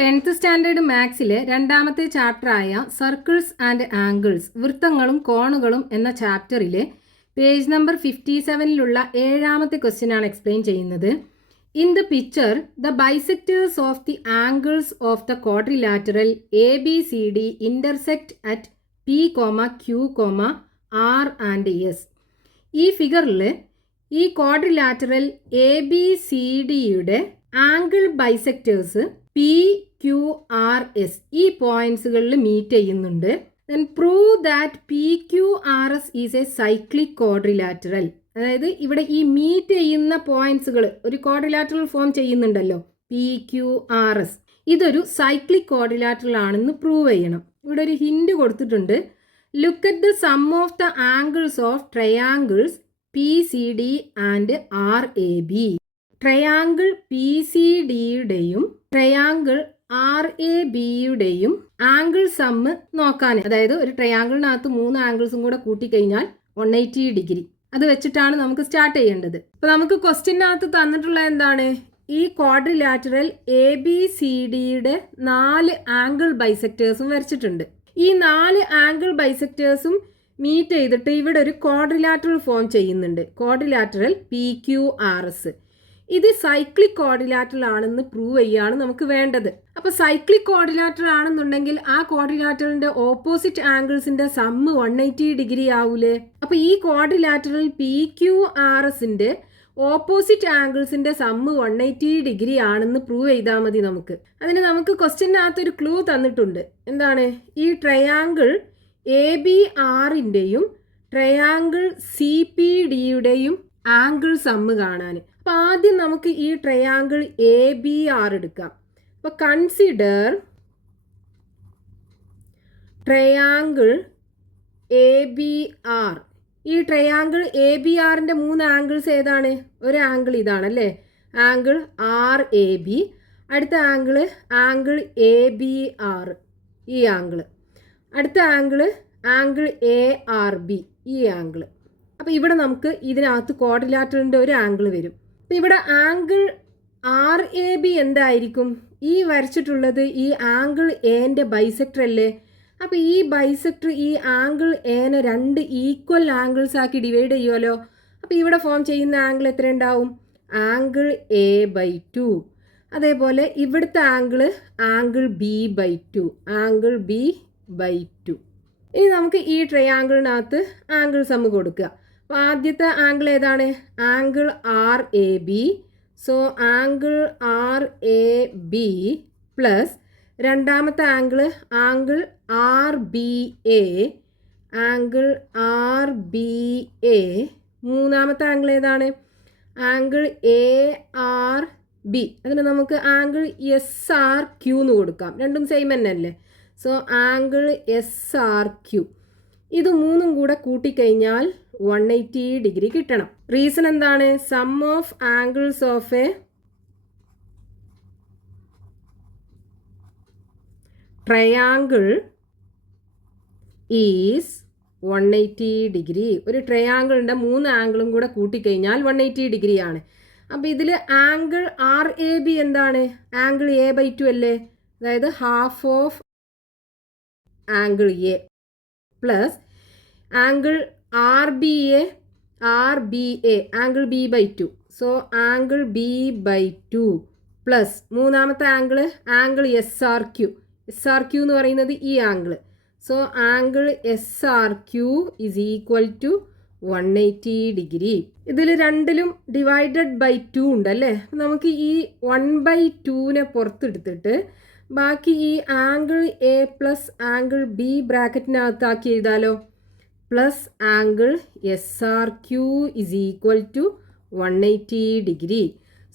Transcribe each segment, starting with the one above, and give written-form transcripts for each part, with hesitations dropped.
10th standard മാത്സിലെ രണ്ടാമത്തെ ചാപ്റ്ററായ circles and angles വൃത്തങ്ങളും കോണുകളും എന്ന ചാപ്റ്ററിലെ page number 57ലുള്ള ഏഴാമത്തെ ക്വസ്റ്റ്യൻ ആണ് എക്സ്പ്ലെയിൻ ചെയ്യുന്നത്. In the picture the bisectors of the angles of the quadrilateral ABCD intersect at P, Q, R and S. ഈ ഫിഗറിൽ ഈ quadrilateral ABCDയുടെ angle bisectors PQRS ഈ പോയിന്റ്സുകളിൽ meet ചെയ്യുന്നുണ്ട്. Then prove that PQRS is A cyclic quadrilateral. അതായത് ഇവിടെ ഈ meet ചെയ്യുന്ന പോയിന്റ്സുകൾ ഒരു ക്വാഡ്രിലാറ്ററൽ ഫോം ചെയ്യുന്നുണ്ടല്ലോ, PQRS, ഇതൊരു സൈക്ലിക് ക്വാഡ്രിലാറ്ററൽ ആണെന്ന് പ്രൂവ് ചെയ്യണം. ഇവിടെ ഒരു ഹിന്റ് കൊടുത്തിട്ടുണ്ട്. Look at the sum of the angles of triangles PCD and RAB. Triangle PCDയുടെയും ട്രയാങ്കിൾ RABയുടെയും ആംഗിൾ സമ്മ് നോക്കാൻ, അതായത് ഒരു ട്രയാങ്കിളിനകത്ത് 3 ആംഗിൾസും കൂടെ കൂട്ടിക്കഴിഞ്ഞാൽ 180 ഡിഗ്രി. അത് വെച്ചിട്ടാണ് നമുക്ക് സ്റ്റാർട്ട് ചെയ്യേണ്ടത്. അപ്പോൾ നമുക്ക് ക്വസ്റ്റ്യനകത്ത് തന്നിട്ടുള്ള എന്താണ്, ഈ ക്വാഡ്രിലാറ്ററൽ ABCDയുടെ 4 ആംഗിൾ ബൈസെക്ടേഴ്സും വരച്ചിട്ടുണ്ട്. ഈ 4 ആംഗിൾ ബൈസെക്ടേഴ്സും മീറ്റ് ചെയ്തിട്ട് ഇവിടെ ഒരു ക്വാഡ്രിലാറ്ററൽ ഫോം ചെയ്യുന്നുണ്ട്, ക്വാഡ്രിലാറ്ററൽ PQRS. ഇത് സൈക്ലിക് ക്വാഡ്രിലാറ്ററൽ ആണെന്ന് പ്രൂവ് ചെയ്യാണ് നമുക്ക് വേണ്ടത്. അപ്പോൾ സൈക്ലിക് ക്വാഡ്രിലാറ്ററൽ ആണെന്നുണ്ടെങ്കിൽ ആ ക്വാഡ്രിലാറ്ററലിന്റെ ഓപ്പോസിറ്റ് ആംഗിൾസിന്റെ സമ്മ് 180 ഡിഗ്രി ആവൂലേ. അപ്പോൾ ഈ ക്വാഡ്രിലാറ്ററൽ PQRSന്റെ ഓപ്പോസിറ്റ് ആംഗിൾസിന്റെ സമ്മ് 180 ഡിഗ്രി ആണെന്ന് പ്രൂവ് ചെയ്താൽ മതി നമുക്ക്. അതിന് നമുക്ക് ക്വസ്റ്റ്യനകത്ത് ഒരു ക്ലൂ തന്നിട്ടുണ്ട്. എന്താണ്, ഈ ട്രയാങ്കിൾ ABRന്റെയും ട്രയാങ്കിൾ CPDയുടെയും ആംഗിൾ സമ്മ് കാണാൻ. അപ്പോൾ ആദ്യം നമുക്ക് ഈ ട്രയാങ്കിൾ ABR എടുക്കാം. അപ്പോൾ കൺസിഡർ ട്രയാങ്കിൾ ABR. ഈ ട്രയാങ്കിൾ ABRന്റെ 3 ആംഗിൾസ് ഏതാണ്? ഒരു ആംഗിൾ ഇതാണല്ലേ, ആംഗിൾ RAB. അടുത്ത ആംഗിൾ ABR, ഈ ആംഗിൾ. അടുത്ത ആംഗിൾ ARB, ഈ ആംഗിൾ. അപ്പോൾ ഇവിടെ നമുക്ക് ഇതിനകത്ത് ക്വാഡ്രിലാറ്ററലിൻ്റെ ഒരു ആംഗിൾ വരും. അപ്പോൾ ഇവിടെ ആംഗിൾ RAB എന്തായിരിക്കും? ഈ വരച്ചിട്ടുള്ളത് ഈ ആംഗിൾ Aൻ്റെ ബൈസെക്ടർ അല്ലേ. അപ്പോൾ ഈ ബൈസെക്ടർ ഈ ആംഗിൾ Aനെ 2 ഈക്വൽ ആംഗിൾസ് ആക്കി ഡിവൈഡ് ചെയ്യുമല്ലോ. അപ്പോൾ ഇവിടെ ഫോം ചെയ്യുന്ന ആംഗിൾ എത്ര ഉണ്ടാവും? Angle A/2. അതേപോലെ ഇവിടുത്തെ ആംഗിൾ B/2, ആംഗിൾ B/2. ഇനി നമുക്ക് ഈ ട്രയാങ്കിളിനകത്ത് ആംഗിൾ സമ്മ് കൊടുക്കുക. അപ്പോൾ ആദ്യത്തെ ആംഗിൾ ഏതാണ്? Angle RAB. So angle RAB plus രണ്ടാമത്തെ ആംഗിൾ RBA, ആംഗിൾ RBA. മൂന്നാമത്തെ ആംഗിൾ ഏതാണ്? Angle ARB. അതിന് നമുക്ക് ആംഗിൾ SRQ എന്ന് കൊടുക്കാം, രണ്ടും സെയിം തന്നെ അല്ലേ. So angle SRQ. ഇത് 3ഉം കൂടെ കൂട്ടിക്കഴിഞ്ഞാൽ 180 ഡിഗ്രി കിട്ടണം. റീസൺ എന്താണ്? Sum of angles of a triangle is 180 degree. ഒരു ട്രയാങ്കിളിൻ്റെ 3 ആംഗിളും കൂടെ കൂട്ടിക്കഴിഞ്ഞാൽ 180 ഡിഗ്രി ആണ്. അപ്പോൾ ഇതിൽ ആംഗിൾ RAB എന്താണ്? ആംഗിൾ A/2 അല്ലേ. അതായത് half of angle A plus angle RBA angle B/2. So angle B/2 plus മൂന്നാമത്തെ ആംഗിൾ SRQ എന്ന് പറയുന്നത് ഈ ആംഗിൾ. So angle SRQ is equal to 180 degree. ഇതിൽ രണ്ടിലും ഡിവൈഡഡ് ബൈ 2 ഉണ്ടല്ലേ. നമുക്ക് ഈ 1/2നെ പുറത്തെടുത്തിട്ട് ബാക്കി ഈ angle A plus angle B ബ്രാക്കറ്റിനകത്താക്കി എഴുതാലോ. Plus angle SRQ is equal to 180 degree.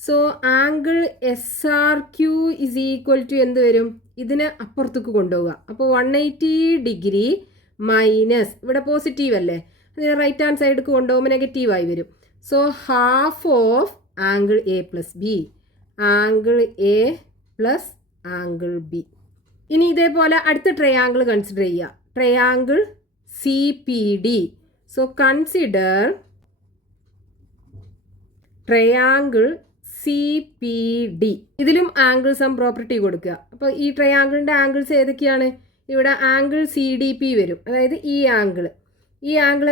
So angle SRQ is equal to എന്ത് വരും? ഇതിനെ അപ്പുറത്തേക്ക് കൊണ്ടുപോവുക. അപ്പോൾ 180 ഡിഗ്രി മൈനസ്, ഇവിടെ പോസിറ്റീവ് അല്ലേ, അതിന് റൈറ്റ് ഹാൻഡ് സൈഡിലേക്ക് കൊണ്ടുപോകുമ്പോൾ നെഗറ്റീവായി വരും. So half of angle A plus B, angle A plus angle B. ഇനി ഇതേപോലെ അടുത്ത ട്രയാങ്കിൾ കൺസിഡർ ചെയ്യുക, triangle CPD. So consider triangle CPD. ഇതിലും ആംഗിൾ സം പ്രോപ്പർട്ടി കൊടുക്കുക. അപ്പോൾ ഈ ട്രയാങ്കിളിൻ്റെ ആംഗിൾസ് ഏതൊക്കെയാണ്? ഇവിടെ ആംഗിൾ CDP വരും, അതായത് ഈ ആംഗിൾ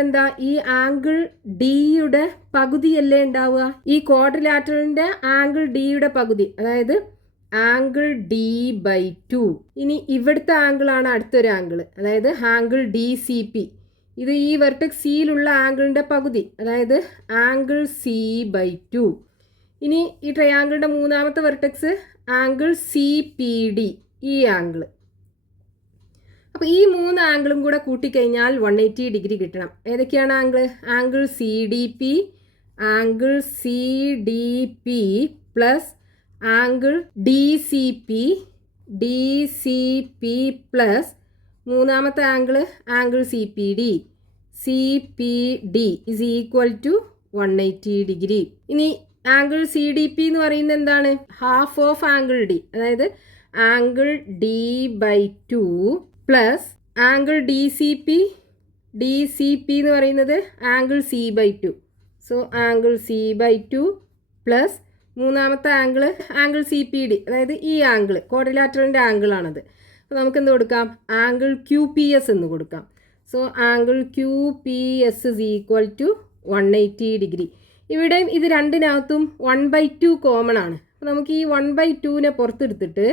എന്താ? ഈ ആംഗിൾ ഡിയുടെ പകുതിയല്ലേ ഉണ്ടാവുക? ഈ ക്വാഡ്രിലാറ്ററലിൻ്റെ ആംഗിൾ ഡിയുടെ പകുതി, അതായത് ആംഗിൾ D/2. ഇനി ഇവിടുത്തെ ആംഗിളാണ് അടുത്തൊരു ആംഗിൾ, അതായത് ആംഗിൾ DCP. ഇത് ഈ വെർട്ടെക്സ് സിയിലുള്ള ആംഗിളിൻ്റെ പകുതി, അതായത് ആംഗിൾ C/2. ഇനി ഈ ട്രയാങ്കിളിൻ്റെ മൂന്നാമത്തെ വെർട്ടെക്സ് ആംഗിൾ CPD, ഈ ആംഗിൾ. അപ്പോൾ ഈ മൂന്ന് ആംഗിളും കൂടെ കൂട്ടിക്കഴിഞ്ഞാൽ 180 ഡിഗ്രി കിട്ടണം. ഏതൊക്കെയാണ് angle? Angle CDP, angle CDP plus angle DCP plus മൂന്നാമത്തെ angle CPD is equal to 180 degree. ഇനി ആംഗിൾ CDP എന്ന് പറയുന്നത് എന്താണ്? ഹാഫ് ഓഫ് ആംഗിൾ D, അതായത് angle D/2 plus angle DCP എന്ന് പറയുന്നത് angle C/2. So angle C/2 plus മൂന്നാമത്തെ angle CPD, അതായത് ഈ ആംഗിൾ ക്വാഡ്രിലാറ്ററലിൻ്റെ ആംഗിളാണത്. അപ്പോൾ നമുക്ക് എന്ത് കൊടുക്കാം? ആംഗിൾ QPS എന്ന് കൊടുക്കാം. So angle QPS is equal to 180 degree. ഇവിടെയും ഇത് രണ്ടിനകത്തും 1/2 കോമൺ ആണ്. അപ്പോൾ നമുക്ക് ഈ 1/2നെ പുറത്തെടുത്തിട്ട്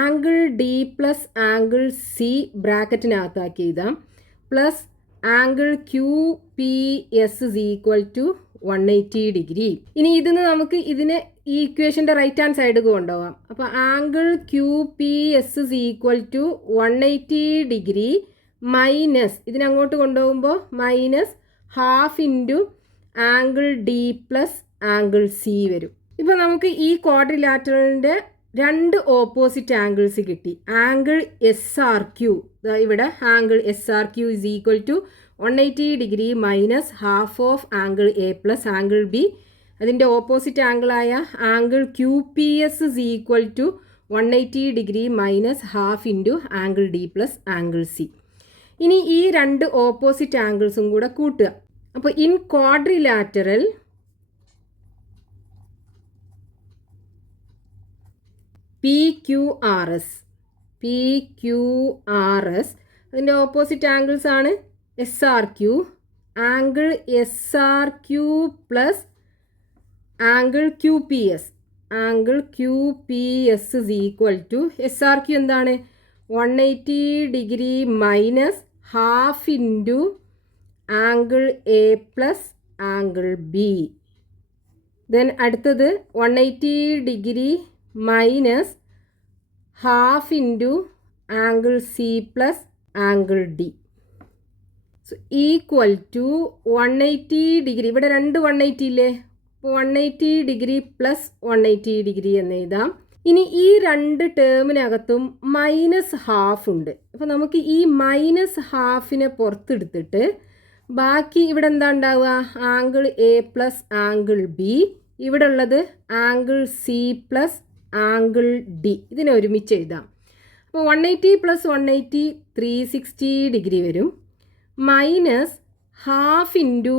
angle D plus angle C ബ്രാക്കറ്റിനകത്താക്കി എഴുതാം, plus angle QPS is equal to 180 degree. ഇനി ഇതിന് നമുക്ക് ഇതിനെ ഈ ഇക്വേഷൻ്റെ റൈറ്റ് ഹാൻഡ് സൈഡ് കൊണ്ടുപോകാം. അപ്പോൾ angle QPS is equal to 180 degree minus ഇതിനങ്ങോട്ട് കൊണ്ടുപോകുമ്പോൾ minus half into angle D plus angle C വരും. ഇപ്പോൾ നമുക്ക് ഈ ക്വാഡ്രിലാറ്ററലിൻ്റെ രണ്ട് ഓപ്പോസിറ്റ് ആംഗിൾസ് കിട്ടി. ആംഗിൾ SRQ, ഇവിടെ angle SRQ is equal to 180 degree minus half of angle A plus angle B. അതിൻ്റെ ഓപ്പോസിറ്റ് ആംഗിളായ angle QPS is equal to 180 degree minus half into angle D plus angle C. ഇനി ഈ രണ്ട് opposite ആംഗിൾസും കൂടെ കൂട്ടുക. അപ്പോൾ ഇൻ ക്വാഡ്രിലാറ്ററൽ PQRS അതിൻ്റെ ഓപ്പോസിറ്റ് ആംഗിൾസ് ആണ് SRQ. Angle SRQ plus angle QPS is equal to SRQ എന്താണ്? 180 degree minus half into angle A plus angle B. Then അടുത്തത് 180 degree minus half into angle C plus angle D. So equal to 180 degree. ഇവിടെ രണ്ട് 180 ഇല്ലേ? അപ്പോൾ 180 degree plus 180 degree എന്ന് എഴുതാം. ഇനി ഈ രണ്ട് ടേമിനകത്തും മൈനസ് ഹാഫ് ഉണ്ട്. അപ്പോൾ നമുക്ക് ഈ മൈനസ് ഹാഫിനെ പുറത്തെടുത്തിട്ട് ബാക്കി ഇവിടെ എന്താ ഉണ്ടാവുക? Angle A plus angle B. ഇവിടെ ഉള്ളത് angle C plus angle D. ഇതിനെ ഒരുമിച്ച് എഴുതാം. അപ്പോൾ 180 പ്ലസ് 180 360 ഡിഗ്രി വരും, minus half into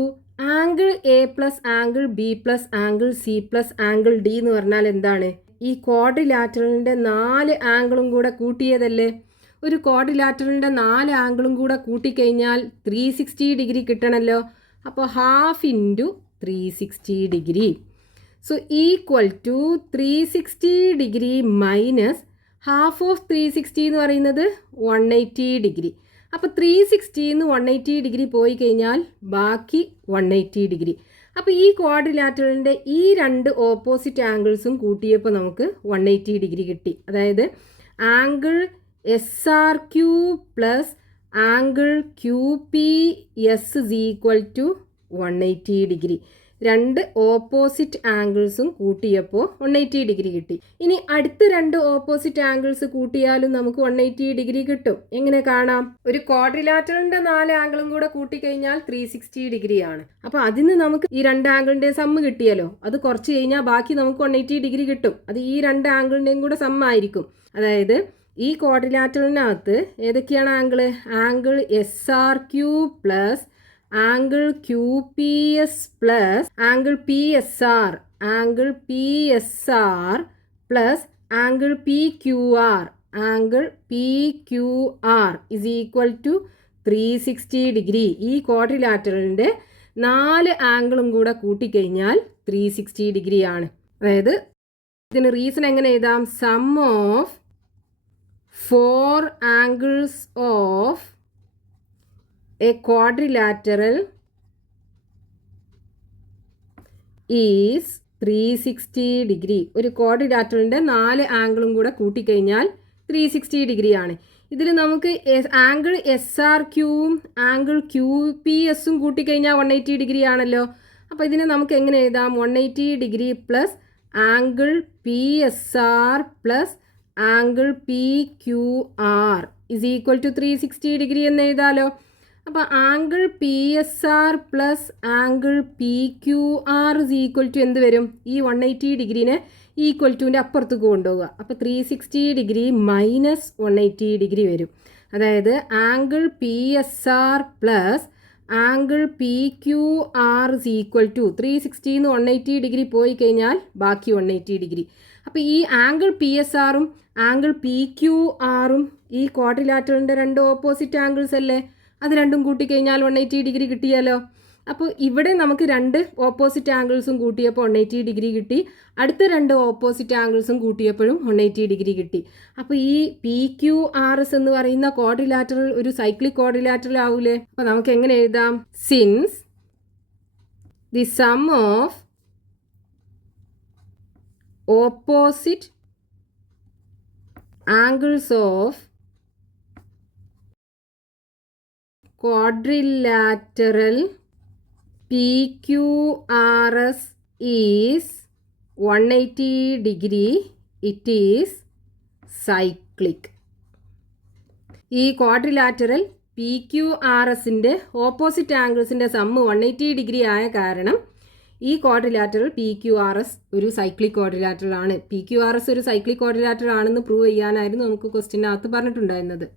angle A plus angle B plus angle C plus angle D എന്ന് പറഞ്ഞാൽ എന്താണ്? ഈ ക്വാഡ്രിലാറ്ററലിൻ്റെ 4 ആംഗിളും കൂടെ കൂട്ടിയതല്ലേ? ഒരു ക്വാഡ്രിലാറ്ററലിൻ്റെ 4 ആംഗിളും കൂടെ കൂട്ടിക്കഴിഞ്ഞാൽ 360 ഡിഗ്രി കിട്ടണമല്ലോ. അപ്പോൾ half into 360 degree. So equal to 360 degree minus half of 360 എന്ന് പറയുന്നത് 180 ഡിഗ്രി. അപ്പോൾ 360 180 ഡിഗ്രി പോയി കഴിഞ്ഞാൽ ബാക്കി 180 ഡിഗ്രി. അപ്പോൾ ഈ ക്വാഡ്രിലാറ്ററലിൻ്റെ ഈ രണ്ട് ഓപ്പോസിറ്റ് ആംഗിൾസും കൂട്ടിയപ്പോൾ നമുക്ക് 180 ഡിഗ്രി കിട്ടി. അതായത് angle SRQ plus angle QPS is equal to 180 degree. രണ്ട് ഓപ്പോസിറ്റ് ആംഗിൾസും കൂട്ടിയപ്പോൾ 180 ഡിഗ്രി കിട്ടി. ഇനി അടുത്ത രണ്ട് ഓപ്പോസിറ്റ് ആംഗിൾസ് കൂട്ടിയാലും നമുക്ക് 180 ഡിഗ്രി കിട്ടും. എങ്ങനെ കാണാം? ഒരു ക്വാഡ്രിലാറ്ററലിൻ്റെ 4 ആംഗിളും കൂടെ കൂട്ടിക്കഴിഞ്ഞാൽ 360 ഡിഗ്രിയാണ്. അപ്പോൾ അതിന് നമുക്ക് ഈ രണ്ട് ആംഗിളിൻ്റെ സമ്മ് കിട്ടിയല്ലോ. അത് കുറച്ച് കഴിഞ്ഞാൽ ബാക്കി നമുക്ക് 180 ഡിഗ്രി കിട്ടും. അത് ഈ രണ്ട് ആംഗിളിൻ്റെയും കൂടെ സമ്മായിരിക്കും. അതായത് ഈ ക്വാഡ്രിലാറ്ററലിനകത്ത് ഏതൊക്കെയാണ് angle? Angle SRQ plus angle QPS plus angle PSR angle P S R plus angle P Q R, angle P Q R is equal to 360 degree. ഈ ക്വാഡ്രിലാറ്ററലിൻ്റെ 4 ആംഗിളും കൂടെ കൂട്ടിക്കഴിഞ്ഞാൽ 360 ഡിഗ്രി ആണ്. അതായത് ഇതിന് റീസൺ എങ്ങനെ എഴുതാം? Sum of 4 angles of a quadrilateral is 360 degree. ഒരു ക്വാഡ്രിലാറ്ററലിൻ്റെ 4 ആംഗിളും കൂടെ കൂട്ടിക്കഴിഞ്ഞാൽ 360 ഡിഗ്രി ആണ്. ഇതിൽ നമുക്ക് ആംഗിൾ എസ് ആർ ക്യൂവും ആംഗിൾ ക്യൂ പി എസും കൂട്ടിക്കഴിഞ്ഞാൽ 180 ഡിഗ്രി ആണല്ലോ. അപ്പോൾ ഇതിനെ നമുക്ക് എങ്ങനെ എഴുതാം? 180 degree plus angle P S R plus angle P Q R is equal to 360 degree എന്ന് എഴുതാമല്ലോ. അപ്പോൾ angle P S R plus angle P Q R is equal to എന്ത് വരും? ഈ 180 ഡിഗ്രീനെ ഈക്വൽ ടുവിൻ്റെ അപ്പുറത്തേക്ക് കൊണ്ടുപോവുക. അപ്പോൾ 360 ഡിഗ്രി മൈനസ് 180 ഡിഗ്രി വരും. അതായത് angle P S R plus angle P Q R is equal to 360 180 degree പോയി കഴിഞ്ഞാൽ ബാക്കി 180 ഡിഗ്രി. അപ്പോൾ ഈ ആംഗിൾ പി എസ് ആറും ആംഗിൾ പി ക്യു ആറും ഈ ക്വാഡ്രിലാറ്ററലിൻ്റെ 2 ഓപ്പോസിറ്റ് ആംഗിൾസ് അല്ലേ? അത് രണ്ടും കൂട്ടിക്കഴിഞ്ഞാൽ 180 ഡിഗ്രി കിട്ടിയാലോ. അപ്പോൾ ഇവിടെ നമുക്ക് 2 ഓപ്പോസിറ്റ് ആംഗിൾസും കൂട്ടിയപ്പോൾ 180 ഡിഗ്രി കിട്ടി. അടുത്ത 2 ഓപ്പോസിറ്റ് ആംഗിൾസും കൂട്ടിയപ്പോഴും 180 ഡിഗ്രി കിട്ടി. അപ്പോൾ ഈ പി ക്യു ആർ എസ് എന്ന് പറയുന്ന ക്വാഡ്രിലാറ്ററൽ ഒരു സൈക്ലിക് ക്വാഡ്രിലാറ്ററൽ ആവൂലേ? അപ്പോൾ നമുക്ക് എങ്ങനെ എഴുതാം? Since the sum of opposite angles of quadrilateral PQRS is 180 degree. It is cyclic. ഈ ക്വാഡ്രിലാറ്ററൽ പി ക്യു ആർ എസിൻ്റെ ഓപ്പോസിറ്റ് ആംഗിൾസിൻ്റെ സമ്മ് 180 ഡിഗ്രി ആയ കാരണം ഈ quadrilateral P Q R S ഒരു സൈക്ലിക് ക്വാഡ്രിലാറ്ററൽ ആണ്. പി ക്യു ആർ എസ് ഒരു cyclic quadrilateral ആണെന്ന് പ്രൂവ് ചെയ്യാനായിരുന്നു നമുക്ക് ക്വസ്റ്റ്യനകത്ത് പറഞ്ഞിട്ടുണ്ടായിരുന്നത്.